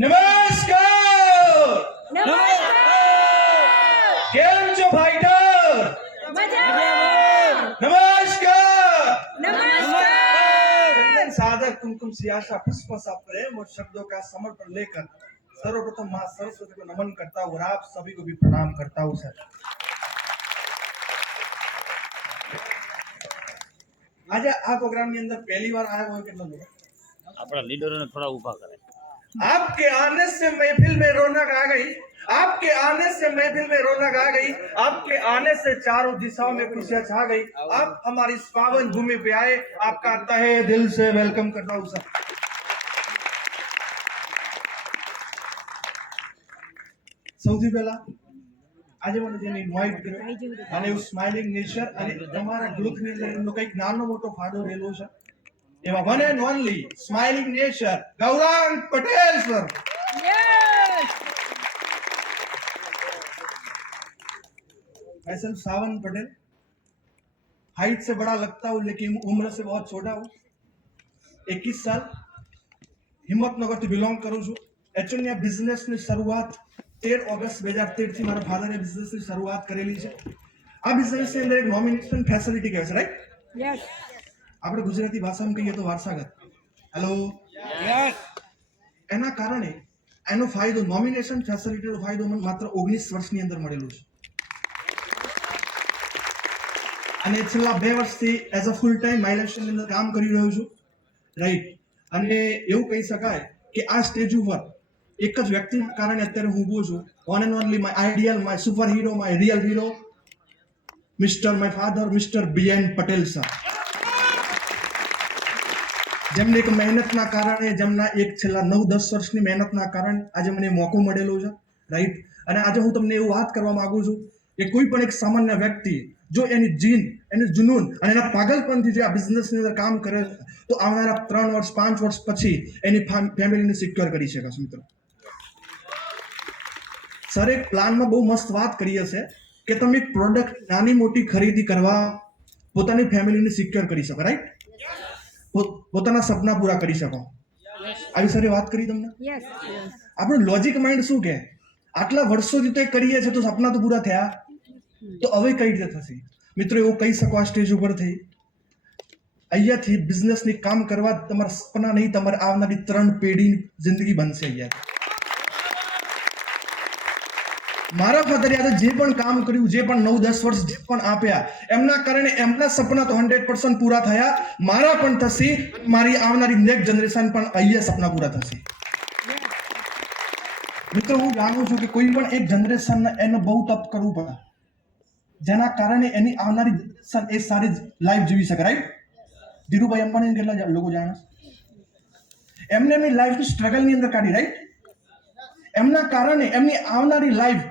નમસ્કાર. કેમ છો ફાઈટર? नमस्कार. सादर कुमकुम सियासा पुष्प सा प्रेम और शब्दों का समर्पण लेकर सर्वप्रथम मां सरस्वती को नमन करता हूँ और आप सभी को भी प्रणाम करता हूँ सर. आज આ પ્રોગ્રામ ની અંદર પહેલી વાર આયા હોય કેટલા લોકો? આપણા લીડરોને થોડા ઊભા કરે. आपके आने से महफिल में रौनक आ गई, आपके आने से महफिल में रौनक आ गई, आपके आने से चारों दिशाओं में खुशियां छा गई. आप हमारी इस पावन भूमि पे आए, आपका तहे दिल से वेलकम करता हूं सर. સૌથી પહેલા આજે મને જેને ઇન્વાઇટ કર્યો અને એવું સ્માઇલિંગ નેચર અને તમારા ગ્રુપની અંદર એમનો કંઈક નાનો મોટો ફાળો રહેલો છે એવા one and only smiling nature Gaurang Patel sir. myself Sawan Patel. Height से बड़ा लगता हूँ लेकिन उम्र से बहुत छोटा हूँ. 21 साल हिम्मतनगर થી બિલોંગ કરું છું. એકચ્યુઅલી આ બિઝનેસની શરૂઆત 13 ઓગસ્ટ 2013 થી મારા ફાધરે બિઝનેસની શરૂઆત કરેલી છે. આ બિઝનેસની અંદર એક નોમિનેશન ફેસિલિટી કહે છે, રાઈટ? યસ. આપણે ગુજરાતી ભાષામાં કહીએ તો વારસાગત. હેલો. યસ. એના કારણે એનો ફાયદો નોમિનેશન ફેસિલિટીનો ફાયદો મને માત્ર 19 વર્ષની અંદર મળેલો છે. અને છેલ્લા 2 વર્ષથી એઝ અ ફૂલ ટાઈમ માઇલેશનની અંદર કામ કરી રહ્યો છું, રાઈટ? અને એવું કહી શકાય કે આ સ્ટેજ ઉપર એક જ વ્યક્તિના કારણે અત્યારે હું ઊભો છું. One and only my ideal, my super hero, my real hero, mister my father, mister BN Patel sir. જેમને એક મહેનતના કારણે, જેમના એક છેલ્લા 9-10 વર્ષની મહેનતના કારણે આજે મને મોકો મળેલો છે, રાઈટ? અને આજે હું તમને એવું વાત કરવા માંગુ છું કે કોઈ પણ એક સામાન્ય વ્યક્તિ જો એની જીન, એની જુનૂન અને એના પાગલપણથી જે આ બિઝનેસની અંદર કામ કરે તો આવનારા 3 વર્ષ 5 વર્ષ પછી એની ફેમિલીને સિક્યોર કરી શકે છે. મિત્રો, સર એક પ્લાનમાં બહુ મસ્ત વાત કરી હશે કે તમે એક પ્રોડક્ટ નાની મોટી ખરીદી કરવા પોતાની ફેમિલીને સિક્યોર કરી શકો, રાઈટ? પોતાના સપના પૂરા કરી શકો. આવી સરે વાત કરી તમને. આપણું લોજિક માઇન્ડ શું કે આટલા વર્ષોથી તો કરીએ છીએ તો સપના તો પૂરા થયા, તો હવે કઈ રીતે થશે? મિત્રો, એવું કહી શકો આ સ્ટેજ ઉપરથી અહીંયાથી બિઝનેસની કામ કરવા તમારા સપના નહીં, તમારે આવનારી 3 પેઢીની જિંદગી બનશે. અહીંયા મારા ફાધરે આજે જે પણ કામ કર્યું, જે પણ 9-10 વર્ષ જે પણ આપ્યા, એમના કારણે એમના સપના તો 100% પૂરા થયા, મારા પણ થશે, મારી આવનારી નેક્સ્ટ જનરેશન પણ અહીંયા સપના પૂરા થશે. મિત્રો, હું જાણું છું કે કોઈ પણ એક જનરેશન એને બહુ તપ કરવું પડે, જેના કારણે એની આવનારી જનરેશન એ સારી લાઈફ જીવી શકે, રાઈટ? ધીરુભાઈ અંબાણી કેટલા લોકો જાણે? એમને એમની લાઈફની સ્ટ્રગલની અંદર કાઢી, રાઈટ? એમના કારણે એમની આવનારી લાઈફ,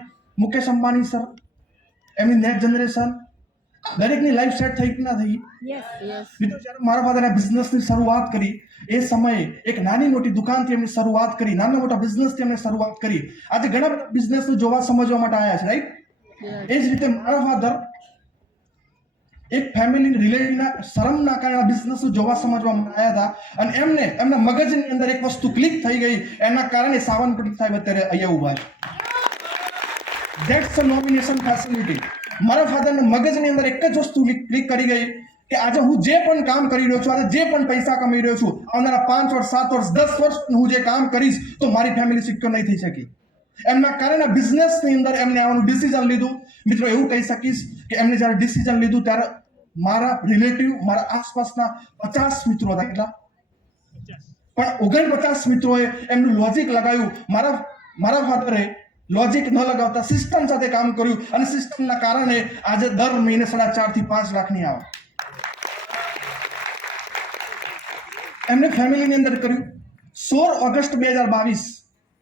મુકેશ અંબાણી સર, એમની નેક્સ્ટ જનરેશન, દરેકની લાઈફ સેટ થઈ કે ના થઈ? મિત્રો, જ્યારે મારા ફાધરે બિઝનેસની શરૂઆત કરી એ સમયે એક નાની મોટી દુકાનથી એમની શરૂઆત કરી, નાના મોટા બિઝનેસથી એમણે શરૂઆત કરી. આજે ઘણા બધા બિઝનેસને જોવા સમજવા માટે આવ્યા છે, રાઈટ? એ જ રીતે મારા ફાધર એક ફેમિલી રિલેટિવના શરમના કારણે બિઝનેસ જોવા સમજવા માટે આવ્યા હતા અને એમને એમના મગજની અંદર એક વસ્તુ ક્લિક થઈ ગઈ, એના કારણે સાવન પટેલ સાહેબ અત્યારે અહીંયા ઊભા છે. That's a nomination facility. મારા ફાધરના મગજની અંદર એક જ વસ્તુ ક્લિક કરી ગઈ કે આજે હું જે પણ કામ કરી રહ્યો છું, આજે જે પણ પૈસા કમાઈ રહ્યો છું, આવનારા 5 વર્ષ 7 વર્ષ 10 વર્ષ હું જે કામ કરીશ તો મારી ફેમિલી સિક્યોર નહીં થઈ શકી. એમના કારણે બિઝનેસની અંદર એમને આવવાનું ડિસિઝન લીધું. મિત્રો, એવું કહી શકીશ કે એમને જ્યારે ડિસિઝન લીધું ત્યારે મારા રિલેટિવ, મારા આસપાસના 50 મિત્રો હતા. કેટલા? પણ 49 મિત્રોએ એમનું લોજિક લગાવ્યું. મારા ફાધરે લોજિક ન લગાવતા સિસ્ટમ સાથે કામ કર્યું અને સિસ્ટમના કારણે આજે દર મહિને 4.5 થી 5 લાખની આવક એમને ફેમિલીની અંદર કર્યું. 16 ઓગસ્ટ 2022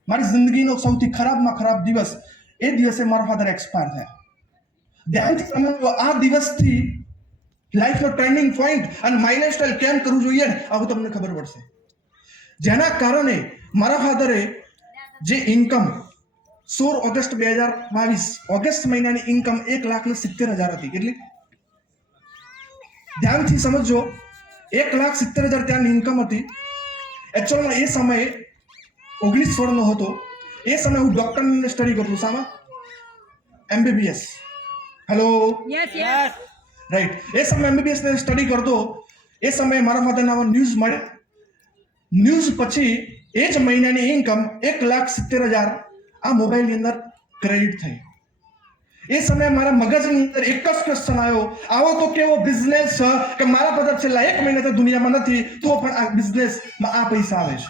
મારી જિંદગીનો સૌથી ખરાબમાં ખરાબ દિવસ. એ દિવસે મારા ફાધર એક્સપાયર થયા. ધ્યાનથી સમજો, આ દિવસથી લાઈફનો ટર્નિંગ પોઈન્ટ અને માય લાઈફસ્ટાઈલ કેમ કરવું જોઈએ આવું તમને ખબર પડશે. જેના કારણે મારા ફાધરે જે ઇન્કમ 16 ઓગસ્ટ 2022 ઓગસ્ટ મહિનાની ઇન્કમ 1,70,000 હતી. કેટલી? ધ્યાનથી સમજો, 1,70,000 ત્યાંની ઇન્કમ હતી. એકચ્યુઅલમાં એ સમયે 1916 નો હતો. એ સમયે હું ડોક્ટરની સ્ટડી કરતો શામાં? MBBS. Hello, right. એ સમયે MBBS ને સ્ટડી કરતો. એ સમયે મારા ફાધરને આવા ન્યૂઝ મળ્યા. ન્યૂઝ પછી એ જ મહિનાની ઇન્કમ 1,70,000 આ મોબાઈલની અંદર ક્રેડિટ થઈ. એ સમયે મારા મગજની અંદર એક જ ક્વેશ્ચન આવ્યો, આવો તો કેવો બિઝનેસ છે કે મારા ફાધર છેલ્લા 1 મહિનાથી દુનિયામાં નથી, તો પણ આ બિઝનેસમાં આ પૈસા આવે છે.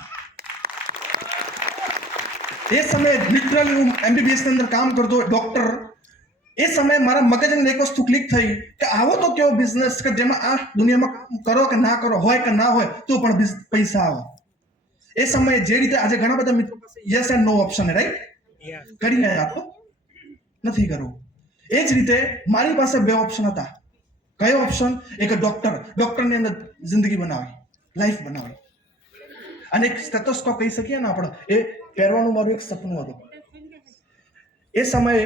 એ સમયે લિટરલી હું MBBS ની અંદર કામ કરતો ડોક્ટર. એ સમયે મારા મગજને એક વસ્તુ ક્લિક થઈ કે આવો તો કેવો બિઝનેસ કે જેમાં આ દુનિયામાં કામ કરો કે ના કરો, હોય કે ના હોય, તો પણ પૈસા આવે. એ સમયે જે રીતે આજે ઘણા બધા મિત્રો પાસે યસ એન્ડ નો ઓપ્શન છે, રાઈટ? કરીને આપો નથી કરવું. એ જ રીતે મારી પાસે 2 ઓપ્શન હતા. કયો ઓપ્શન? એક ડોક્ટરની અંદર જિંદગી બનાવી, લાઈફ બનાવી, અને એક સ્ટેથોસ્કોપ કહી શકીએ ને આપણે, એ પહેરવાનું મારું એક સપનું હતું. એ સમયે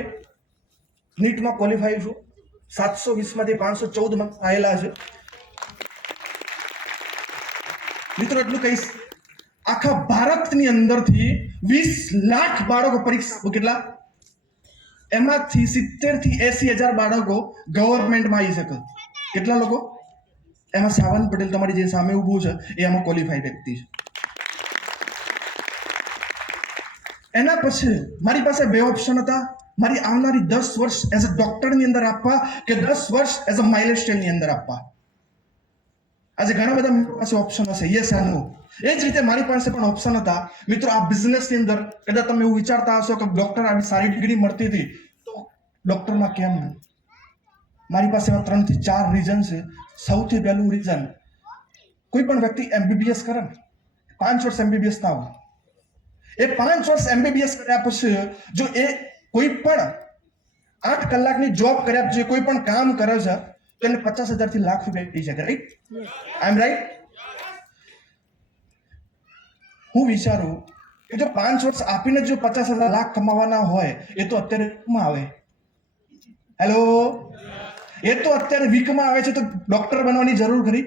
નીટમાં ક્વોલિફાઈ છું. 720 માંથી 514 માર્ક્સ આવેલા છે. મિત્રો એટલું કહીશ, આખા ભારતની અંદરથી 20 લાખ બાળકો પરીક્ષા, કેટલા? એમાંથી 70 થી 80,000 બાળકો ગવર્મેન્ટમાં આવી શકે. કેટલા લોકો? એમાં સાવન પટેલ તમારી જે સામે ઊભું છે એ એમાં ક્વોલિફાઈડ વ્યક્તિ છે. એના પછી મારી પાસે 2 ઓપ્શન હતા. મારી આવનારી 10 વર્ષ એઝ અ ડોક્ટરની અંદર આપવા કે 10 વર્ષ એઝ અ માઇલસ્ટોનની અંદર આપવા. આજે ઘણા બધા મિત્રો પાસે ઓપ્શન હશે, યસ એન્ડ નો. એ જ રીતે મારી પાસે પણ ઓપ્શન હતા. મિત્રો, આ બિઝનેસની અંદર કદાચ તમે એવું વિચારતા હશો કે ડોક્ટર આવી સારી ડિગ્રી મળતી હતી તો ડોક્ટરમાં કેમ નહીં? મારી પાસે એવા 3 થી 4 રીઝન છે. સૌથી પહેલું રીઝન, કોઈ પણ વ્યક્તિ MBBS કરે ને, 5 વર્ષ MBBS ના હોય, એ 5 વર્ષ MBBS કર્યા પછી જો એ કોઈ પણ 8 કલાકની જોબ કર્યા પછી કોઈ પણ કામ કરે છે તો એને 50,000 થી લાખ રૂપિયા થઈ શકે, રાઈટ? આઈ એમ રાઈટ? હું વિચારું કે જો 5 વર્ષ આપીને જો 50,000 લાખ કમાવાના હોય, એ તો અત્યારે વીકમાં આવે. હેલો, એ તો અત્યારે વીકમાં આવે છે, તો ડોક્ટર બનવાની જરૂર ખરી?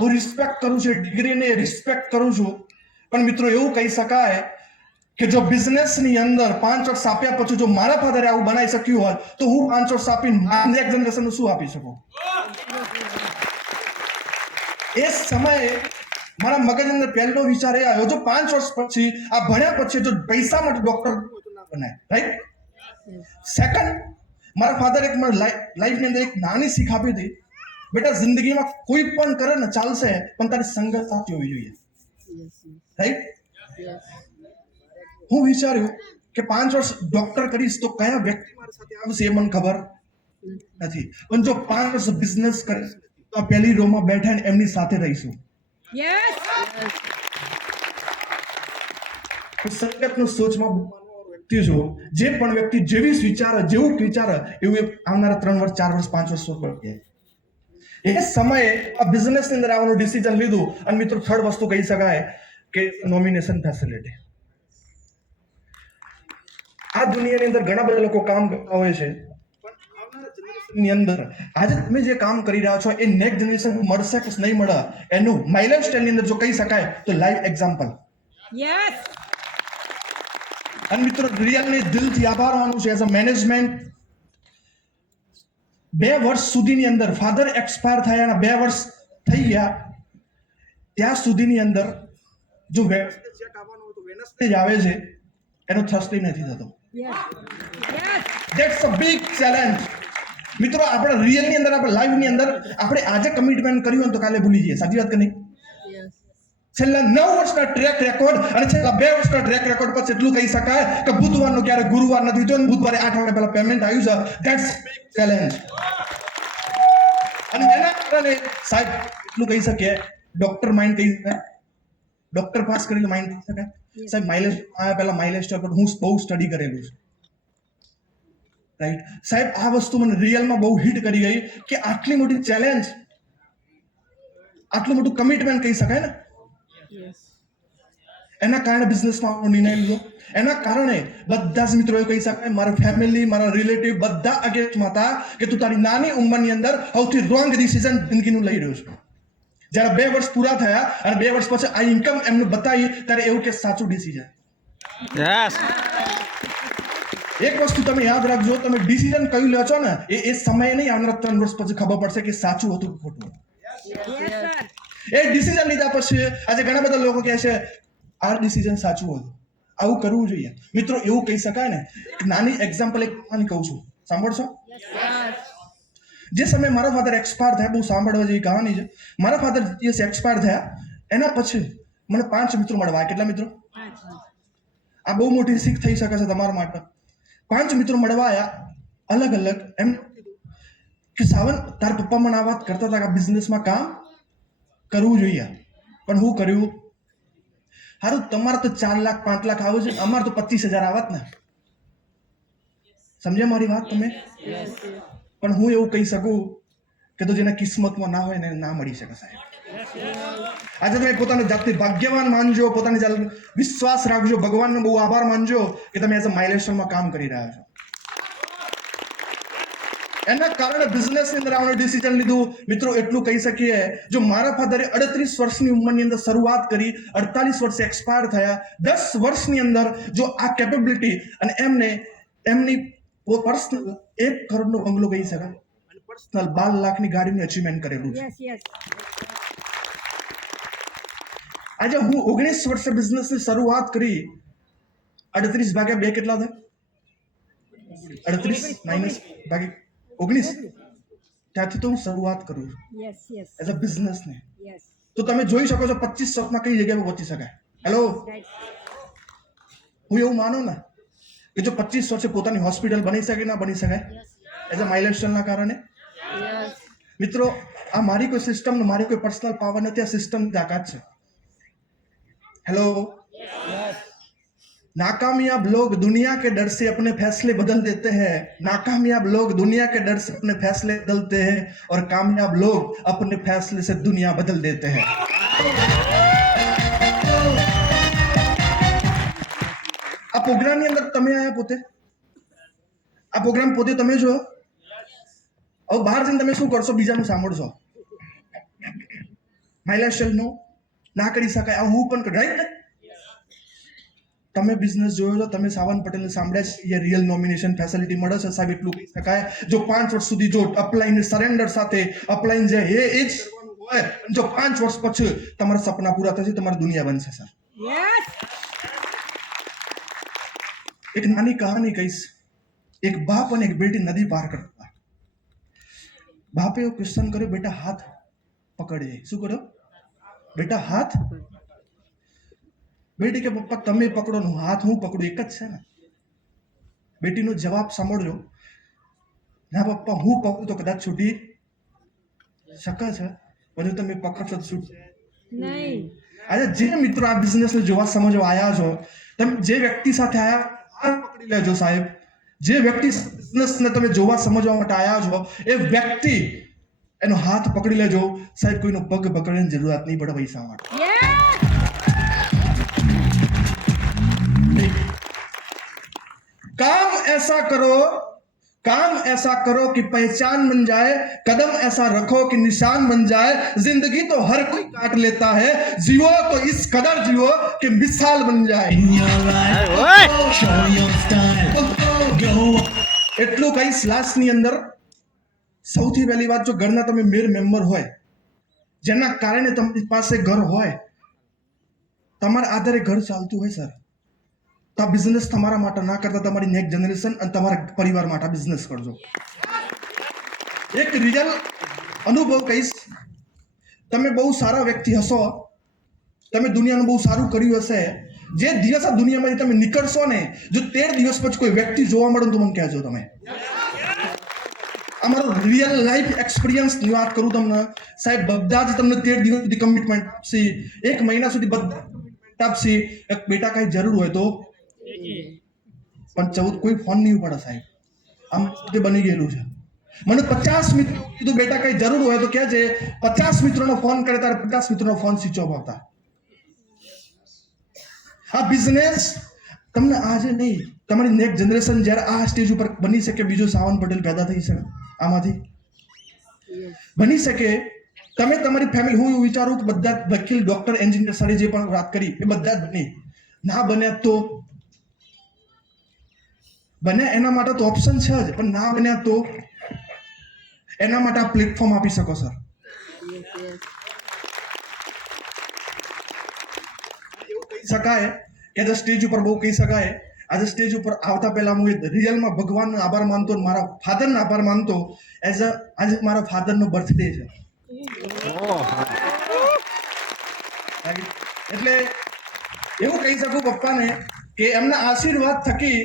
હું રિસ્પેક્ટ કરું છું ડિગ્રીને, રિસ્પેક્ટ કરું છું, પણ મિત્રો એવું કહી શકાય કે જો બિઝનેસની અંદર 5 વર્ષ આપ્યા પછી જો મારા ફાધરે આવું બનાવી શક્યું હોય તો હું 5 વર્ષ આપીને મારી નેક્સ્ટ જનરેશનને શું આપી શકું? એ સમયે મારા મગજની અંદર પહેલો વિચાર એ આવ્યો, જો 5 વર્ષ પછી આ ભણ્યા પછી જો પૈસા માટે ડોક્ટર બનાય, રાઈટ? સેકન્ડ, મારા ફાધર એક મને લાઈફની અંદર એક નાની શીખ આપી હતી, બેટા જિંદગીમાં કોઈ પણ કરે ને ચાલશે, પણ તારી સંગત સાચી હોવી જોઈએ, રાઈટ? હું વિચાર્યું કે 5 વર્ષ ડોક્ટર કરીશ તો કયા વ્યક્તિ મારી સાથે આવશે એ મને ખબર નથી, પણ જો 5 વર્ષ બિઝનેસ કરીશ તો પહેલી રોમાં બેઠા એમની સાથે રહીશું. સંગતનું સોચમાં વ્યક્તિ છું. જે પણ વ્યક્તિ જેવી વિચારે, જેવું વિચારે એવું આવનારા 3 વર્ષ, 4 વર્ષ, 5 વર્ષ પડે. એ સમયે આ બિઝનેસની અંદર આવવાનું ડિસિઝન લીધું. અને મિત્રો, થર્ડ વસ્તુ કહી શકાય કે નોમિનેશન ફેસિલિટી. આ દુનિયાની અંદર ઘણા બધા લોકો કામ કરતા હોય છે, ની અંદર આજે તમે જે કામ કરી રહ્યા છો એ નેક્સ્ટ જનરેશન મળશે કે નહીં મળે એનું માઇલસ્ટોન ની અંદર જો કહી શકાય તો લાઈવ એક્ઝામ્પલ. યસ. અને મિત્રો, રિયલી દિલથી આભાર માનું છું એઝ અ મેનેજમેન્ટ. 2 વર્ષ સુધીની અંદર ફાધર એક્સપાયર થયા અને 2 વર્ષ થઈ ગયા ત્યાં સુધીની અંદર જો વેનસડે આવવાનો હોય તો વેનસડે જ આવે છે, એનો થર્સડે નથી થતો. That's a big challenge. મિત્રો, આપણે રિયલની અંદર, આપણે લાઈવની અંદર આપણે આજે કમિટમેન્ટ કર્યું હોય તો કાલે ભૂલી જઈએ. સાચી વાત કે નહીં? છેલ્લા 9 વર્ષના ટ્રેક રેકોર્ડ અને છેલ્લા 2 વર્ષના ટ્રેક રેકોર્ડ પર એટલું કહી શકાય કે બુધવારનો ક્યારે ગુરુવાર નથી થયો, બુધવારે 8 વાગ્યા પહેલા પેમેન્ટ આવ્યું છે. That's big challenge. અને એના કારણે સાહેબ એટલું કહી શકીએ, ડોક્ટર માઇન્ડ કહી શકાય, ડોક્ટર પાસ કરીને માઇન્ડ કહી શકાય. સાહેબ માઇલેજ આવ્યા પહેલા માઇલેજ પર હું બહુ સ્ટડી કરેલું છે, રાઈટ? સાહેબ આ વસ્તુ મને રિયલમાં બહુ હિટ કરી ગઈ કે આટલી મોટી ચેલેન્જ, આટલું મોટું કમિટમેન્ટ કહી શકાય ને, એના કારણે બિઝનેસમાં નિર્ણય લીધો. એના કારણે બધા જ મિત્રો એવું કહી શકાય, મારા ફેમિલી, મારા રિલેટિવ બધા અગેન્સ્ટમાં હતા કે તું તારી નાની ઉંમરની અંદર સૌથી રોંગ ડિસિઝન જિંદગીનું લઈ રહ્યો છે. જ્યારે 2 વર્ષ પૂરા થયા અને 2 વર્ષ પછી આ ઇન્કમ એમને બતાવી ત્યારે એવું કે સાચું ડિસિઝન. યસ એક વસ્તુ તમે યાદ રાખજો, તમે ડિસિઝન કયું લો છો ને એ સમયે નહીં, આવનારા 3 વર્ષ પછી ખબર પડશે કે સાચું હતું કે ખોટું. એ ડિસિઝન લીધા પછી આજે ઘણા બધા લોકો કહે છે આ ડિસિઝન સાચું હતું, આવું કરવું જોઈએ. મિત્રો એવું કહી શકાય ને, એક નાની એક્ઝામ્પલ એક કહું છું, સાંભળશો? જે સમયે મારા ફાધર એક્સપાયર થયા, બહુ સાંભળવા જેવી કહાની છે. મારા ફાધર જે એક્સપાયર થયા એના પછી મને 5 મિત્રો મળવા. કેટલા મિત્રો? આ બહુ મોટી શીખ થઈ શકે છે તમારા માટે. 5 મિત્રો મળવા આવ્યા, અલગ અલગ. એમ કે સાવન, તાર પપ્પા મને આ વાત કરતા હતા કે બિઝનેસમાં કામ કરવું જોઈએ, પણ હું કર્યું સારું, તમારે તો 4 લાખ 5 લાખ આવે છે, અમારે તો 25,000 આવત ને. સમજ્યા મારી વાત તમે? પણ હું એવું કહી શકું કે તો જેના કિસ્મતમાં ના હોય ને ના મળી શકે સાહેબ. આજે તમે પોતાની જાતને ભાગ્યવાન માનજો, પોતાની જાત વિશ્વાસ રાખજો, ભગવાનનો બહુ આભાર માનજો કે તમે એઝ અ માઇલસ્ટોનમાં કામ કરી રહ્યા છો. એના કારણે બિઝનેસની અંદર આવવાનું ડિસિઝન લીધું. મિત્રો એટલું કહી શકીએ, જો મારા ફાધરે 38 વર્ષની ઉંમરની અંદર શરૂઆત કરી, 48 વર્ષે એક્સપાયર થયા, 10 વર્ષની અંદર જો આ કેપેબિલિટી અને એમની પર્સનલ 1 કરોડનો બંગલો કહી શકાય અને પર્સનલ 12 લાખની ગાડીનું અચીવમેન્ટ કરેલું છે. આજે હું 19 વર્ષે બિઝનેસની શરૂઆત કરી, 38 ભાગ્યા 2 કેટલા થાય? 38 માઇનસ ભાગ્યા 19, ત્યાંથી તો હું શરૂઆત કરું છું એઝ અ બિઝનેસને. તો તમે જોઈ શકો છો 25 વર્ષમાં કઈ જગ્યાએ પહોંચી શકાય. હેલો, હું એવું માનું ને કે જો 25 વર્ષે પોતાની હોસ્પિટલ બની શકે ના બની શકાય એઝ અ માઇલસ્ટોનના કારણે. મિત્રો આ મારી કોઈ સિસ્ટમ, મારી કોઈ પર્સનલ પાવર નથી, આ સિસ્ટમની તાકાત છે. हेलो, नाकामयाब लोग दुनिया के डर से अपने फैसले बदल देते हैं, नाकामयाब लोग दुनिया के डर से अपने फैसले बदलते हैं और कामयाब लोग अपने फैसले से दुनिया बदल देते हैं. આ પ્રોગ્રામની અંદર તમે આયા પોતે, આ પ્રોગ્રામ પોતે તમે જો, હવે બહાર જઈને તમે શું કરશો? બીજાનું સાંભળશો. માઇલસ્ટોનનો ના કરી શકાય, આ હું પણ રાઈટ ને. તમે બિઝનેસ જોયો છો, તમે સાવન પટેલને સાંભળ્યા છે, એ રિયલ નોમિનેશન ફેસિલિટી મળે છે સાહેબ. એટલું કહી શકાય, જો 5 વર્ષ સુધી જો અપલાઈન સરેન્ડર સાથે અપલાઈન જે એ જ કરવાનું હોય, જો 5 વર્ષ પછી તમારા સપના પૂરા થશે, તમારી દુનિયા બનશે સર. એક નાની કહાની કહીશ. એક બાપ અને એક બેટી નદી પાર કરતા. બાપે એવો ક્વેશ્ચન કર્યો, બેટા હાથ પકડજે. શું કર્યો? બેટા હાથ. બેટી કે પપ્પા તમે પકડો ને હાથ હું પકડું, એક જ છે ને. બેટીનો જવાબ સાંભળજો, ના પપ્પા હું પકડું તો કદાચ છૂટી શકે છે, પણ તમે પકડશો તો છૂટશે નહીં. આજે જે મિત્રો આ બિઝનેસને જોવા સમજવા આવ્યા છો, તમે જે વ્યક્તિ સાથે આવ્યા હાથ પકડી લેજો સાહેબ. જે વ્યક્તિ બિઝનેસને તમે જોવા સમજવા માટે આવ્યા છો એ વ્યક્તિ એનો હાથ પકડી લેજો સાહેબ. કોઈનો પગ પકડવાની જરૂરત નહીં પડે પૈસા માટે. काम ऐसा करो कि पहचान बन जाए, कदम ऐसा रखो कि निशान बन जाए. जिंदगी तो हर कोई काट लेता है, जियो तो इस कदर जियो कि मिसाल बन जाए. એટલું કઈ લાસ્ટની અંદર સૌથી પહેલી વાત, જો ઘરના તમે મેમ્બર હોય, જેના કારણે તમારી પાસે ઘર હોય, તમારા આધારે ઘર ચાલતું હોય સર, તો આ બિઝનેસ તમારા માટે ના કરતા તમારી નેક્સ્ટ જનરેશન અને તમારા પરિવાર માટે બિઝનેસ કરજો. એક રિયલ અનુભવ કહીશ. તમે બહુ સારા વ્યક્તિ હશો, તમે દુનિયાનું બહુ સારું કર્યું હશે, જે દિવસ આ દુનિયામાંથી તમે નીકળશો ને, જો 13 દિવસ પછી કોઈ વ્યક્તિ જોવા મળે તો મને કહેજો. તમે અમારો રિયલ લાઈફ એક્સપિરિયન્સની વાત કરું તમને સાહેબ, બધા જ તમને 13 દિવસ સુધી કમિટમેન્ટ આપશે, 1 મહિના સુધી બધા આપશે. બેટા કઈ જરૂર હોય તો, પણ 14 કોઈ ફોન નહીં ઉપાડે સાહેબ. આમ તે બની ગયેલું છે. મને 50 મિત્રો કીધું બેટા કઈ જરૂર હોય તો કે છે. 50 મિત્રોનો ફોન કરે ત્યારે 50 મિત્રોનો ફોન સ્વિચ ઓફ આવતા. આ બિઝનેસ તમને આજે નહીં, તમારી નેક્સ્ટ જનરેશન જ્યારે આ સ્ટેજ ઉપર બની શકે, બીજો સાવન પટેલ પેદા થઈ શકે આમાંથી બની શકે, તમે તમારી ફેમિલી, હું એવું વિચારું કે બધા જ વકીલ, ડોક્ટર, એન્જિનિયર સરે જે પણ વાત કરી એ બધા જ બની. ના બન્યા તો બન્યા એના માટે તો ઓપ્શન છે જ, પણ ના બન્યા તો એના માટે આ પ્લેટફોર્મ આપી શકો સર. એવું કહી શકાય કે આજે સ્ટેજ ઉપર બહુ કહી શકાય, આજે સ્ટેજ ઉપર આવતા પહેલા હું રિયલમાં ભગવાનનો આભાર માનતો, મારા ફાધરનો આભાર માનતો. આજે મારા ફાધરનો બર્થડે છે. એટલે એવું કહી શકું પપ્પાને કે એમના આશીર્વાદ થકી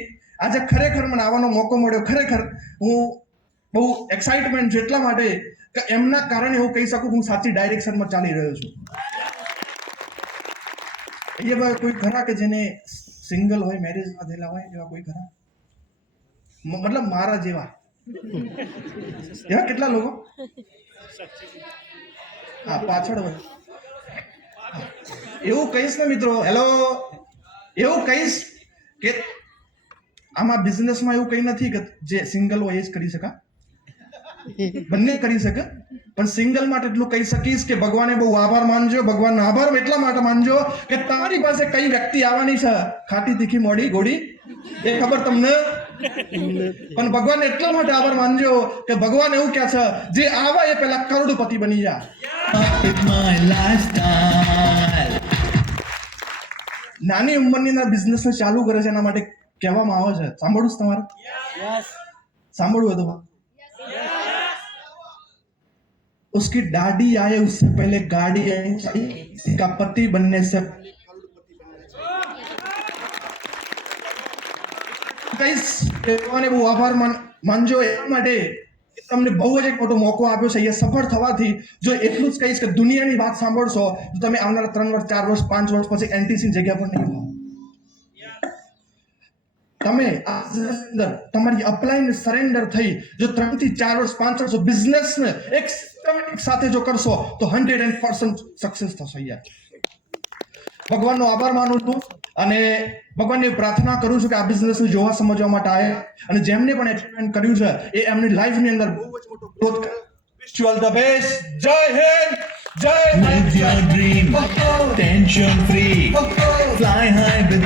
આજે ખરેખર મને આવવાનો મોકો મળ્યો. ખરેખર હું બહુ એક્સાઇટમેન્ટ છું એટલા માટે કે એમના કારણે હું કહી શકું હું સાચી ડાયરેક્શનમાં ચાલી રહ્યો છું. એવા કોઈ ખરા કે જેને સિંગલ હોય, મેરેજ ના થયેલા હોય, એવા કોઈ ખરા? મતલબ મારા જેવા એવા કેટલા લોકો? હા, પાછળ હોય. એવું કહીશ ને મિત્રો, હેલો, એવું કહીશ કે આમાં બિઝનેસમાં એવું કઈ નથી કે જે સિંગલ હોય એ જ કરી શકા, બંને કરી શકે. પણ સિંગલ માટે એટલું કહી શકીશ કે ભગવાને બહુ આભાર માનજો. ભગવાનનો આભાર એટલા માટે માનજો કે તમારી પાસે કઈ વ્યક્તિ આવવાની છે, ખાટી તીખી મોડી ગોળી, એ ખબર તમને, પણ ભગવાન એટલા માટે આભાર માનજો કે ભગવાન એવું કહે છે જે આવા એ પેલા કરોડપતિ બની જા. નાની ઉંમરની અંદર બિઝનેસ ને ચાલુ કરે છે એના માટે કહેવામાં આવે છે, સાંભળવું છે તમારે? સાંભળવું હતું? उसकी दादी आए उससे पहले गाड़ी आई चाहिए, इसका पति बनने से ભગવાને બહુ આભાર માનજો એ માટે તમને બહુ જ એક મોટો મોકો આપ્યો છે. એ સફળ થવાથી જો એટલું જ કહીશ કે દુનિયાની વાત સાંભળશો તો તમે આવનારા 3 વર્ષ, 4 વર્ષ, 5 વર્ષ પછી એનટીસી જગ્યા પર નહીં હો. તમે આ અંદર તમારી અપ્લાયને સરેન્ડર થઈ જો 3 થી 4 વર્ષ, 5 વર્ષ બિઝનેસને એક સિસ્ટમેટિક સાથે જો કરશો તો 100% સક્સેસ થશે. યાર, ભગવાનનો આભાર માનું છું અને ભગવાનની પ્રાર્થના કરું છું કે આ બિઝનેસને જોવા સમજવા માટે આવે અને જેમને પણ એક્સપેરિમેન્ટ કર્યું છે એ એમની લાઈફની અંદર બહુ જ મોટો ગ્રોથ કરે. Wish you all the best. જય હિન્દ, જય Live your dream, tension free, fly high with